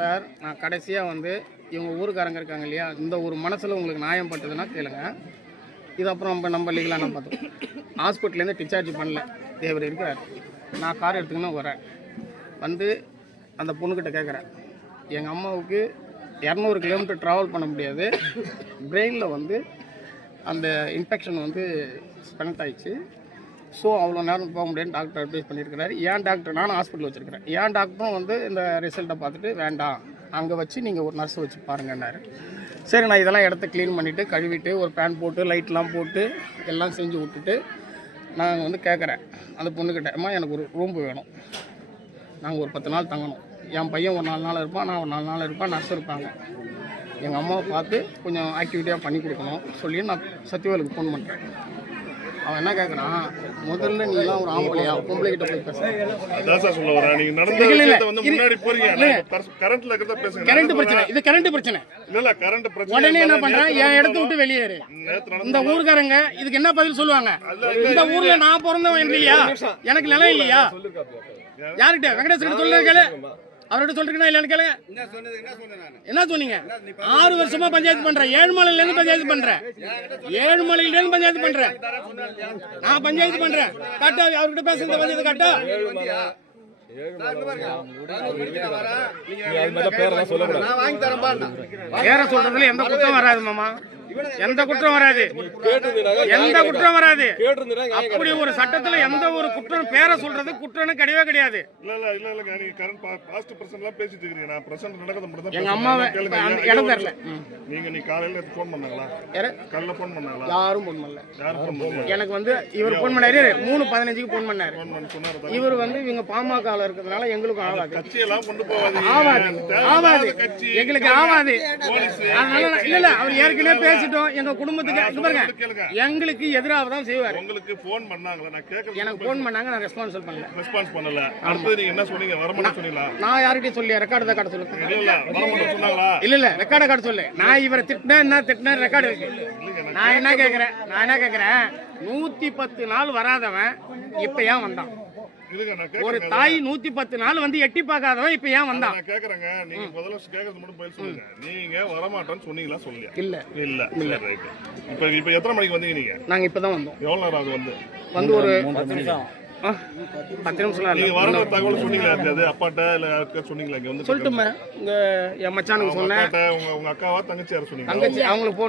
Sir நான் கடைசியா வந்து இவங்க ஊருக்காரங்க இருக்காங்க இல்லையா, இந்த ஒரு மனசுல உங்களுக்கு நியாயம் பட்டதுன்னா கேளுங்க. இது அப்புறம் நம்ம லீகலாக நான் பார்த்தோம். ஹாஸ்பிட்டல்லேருந்து டிஸ்சார்ஜ் பண்ணல, தேவர் இருக்கிறார். நான் கார் எடுத்துக்கணும் வரேன். வந்து அந்த பொண்ணுக்கிட்ட கேட்குறேன், எங்கள் அம்மாவுக்கு 200 கிலோமீட்டர் ட்ராவல் பண்ண முடியாது, பிரெயினில் வந்து அந்த இன்ஃபெக்ஷன் வந்து ஸ்பெண்ட் ஆயிடுச்சு, ஸோ அவ்வளோ நேரம் போக முடியாதுன்னு டாக்டர் அட்வைஸ் பண்ணியிருக்கிறாரு. ஏன் டாக்டர், நானும் ஹாஸ்பிட்டல் வச்சுருக்கிறேன், ஏன் டாக்டரும் வந்து இந்த ரிசல்ட்டை பார்த்துட்டு வேண்டாம் அங்கே வச்சு நீங்கள் ஒரு நர்ஸை வச்சு பாருங்கன்னாரு. சரி, நான் இதெல்லாம் இடத்த க்ளீன் பண்ணிவிட்டு கழுவிட்டு ஒரு பேன் போட்டு லைட்லாம் போட்டு எல்லாம் செஞ்சு விட்டுட்டு நாங்கள் வந்து கேட்குறேன் அந்த பொண்ணுக்கிட்ட, அம்மா எனக்கு ஒரு ரூம் வேணும், நாங்கள் ஒரு 10 நாள் தங்கணும், என் பையன் ஒரு 4 நாள் இருப்பான், நான் ஒரு 4 நாள் இருப்பேன், நர்ஸ் இருப்பாங்க, எங்கள் அம்மாவை பார்த்து கொஞ்சம் ஆக்டிவிட்டியாக பண்ணி கொடுக்கணும் சொல்லி நான் சத்யவேலுக்கு ஃபோன் பண்ணுறேன். அவன் என்ன கேட்குறான், முதல்ல நீலாம் ஒரு ஆம்பளையா பொம்பளை கிட்ட போய் பேச. கரண்ட் பிரச்சனை, இது கரண்ட் பிரச்சனை. உடனே என்ன பண்றேன், என் இடத்த விட்டு வெளியேறு. இந்த ஊர்காரங்க இதுக்கு என்ன பதில் சொல்லுவாங்க? இந்த ஊர்ல நான் பிறந்தவன் இல்லையா, எனக்கு நிலம் இல்லையா? யாருக்கிட்ட? வெங்கடேஸ்வரன் சொல்லுங்க, அவர்கிட்ட சொல்றீங்கன்னா இல்லைன்னு கேளுங்க. என்ன சொன்னீங்க? 6 வருஷமா பஞ்சாயத்து பண்றேன், ஏழுமலையில இருந்து பஞ்சாயத்து பண்றேன், ஏழுமலையில இருந்து பஞ்சாயத்து பண்றேன், நான் பஞ்சாயத்து பண்றேன். காட்டா அவர்கிட்ட பேசுறது பஞ்சாயத்து காட்டா. பேர சொல்றதுல எந்த குற்றம் வராது மாமா, எந்த குற்றம் வராது, எந்த குற்றம் வராது. அப்படி ஒரு சட்டத்துல எந்த ஒரு குற்றம் பேரை சொல்றது குற்றம்னு கிடையவே கிடையாது. எங்க அம்மாவை இடம் தரல. யாரும் போன் பண்ணல. எனக்கு வந்து இவர் போன் பண்ணாரு, 3:15க்கு போன் பண்ணாரு. இவர் வந்து இவங்க பாமக இருக்கிறதுனால எங்களுக்கும் ஆகாது, ஆகாது, எங்களுக்கு ஆகாது. அதனால இல்ல அவர் ஏற்கனவே பேசிட்டோம். எங்க குடும்பத்துக்கு எங்களுக்கு எதிராக தான் செய்வார். உங்களுக்கு போன் பண்ணாங்களா? நான் கேக்குறேன். எனக்கு போன் பண்ணாங்க, நான் ரெஸ்பான்ஸ் பண்ணல. அடுத்து நீங்க என்ன சொன்னீங்க? வரமாட்டேன்னு சொன்னீங்களா? நான் யார்கிட்டயும் சொல்லி ரெக்கார்ட் காட்ட சொல்லுங்க. இல்ல வரமாட்டேன்னு சொன்னாங்களா? இல்ல ரெக்கார்ட் காட்ட சொல்லு. நான் இவரை திட்டினா ரெக்கார்ட் இருக்கு. நான் என்ன கேக்குறேன், 110 நாள் வராதவன் இப்ப ஏன் வந்தான்? ஒரு தாய் 110 நாள் வந்து எட்டி பார்க்காதவன் இப்ப ஏன் வந்தான்? நான் கேக்குறேங்க, நீங்க முதல்ல கேக்குறது மட்டும் பதில் சொல்லுங்க. நீங்க வரமாட்டேன்னு சொன்னீங்களா? சொல்லலையா? இல்ல ரைட். இப்போ எத்தனை மணிக்கு வந்தீங்க நீங்க? நாங்க இப்பதான் வந்தோம். எவ்வளவு நேரம் ஆகுது வந்து ஒரு 10 நிமிஷம். 10 நிமிஷம். நீங்க வர தகவல் சொன்னீங்களா? அது அப்பாட்ட இல்ல யாருக்கு சொன்னீங்களா? இங்க வந்து சொல்லிட்டுமே, என் மச்சானுக்கு சொன்னேன். உங்க அக்காவா தங்கச்சி யார சொன்னீங்க? தங்கச்சி, அவங்களுக்கு போன்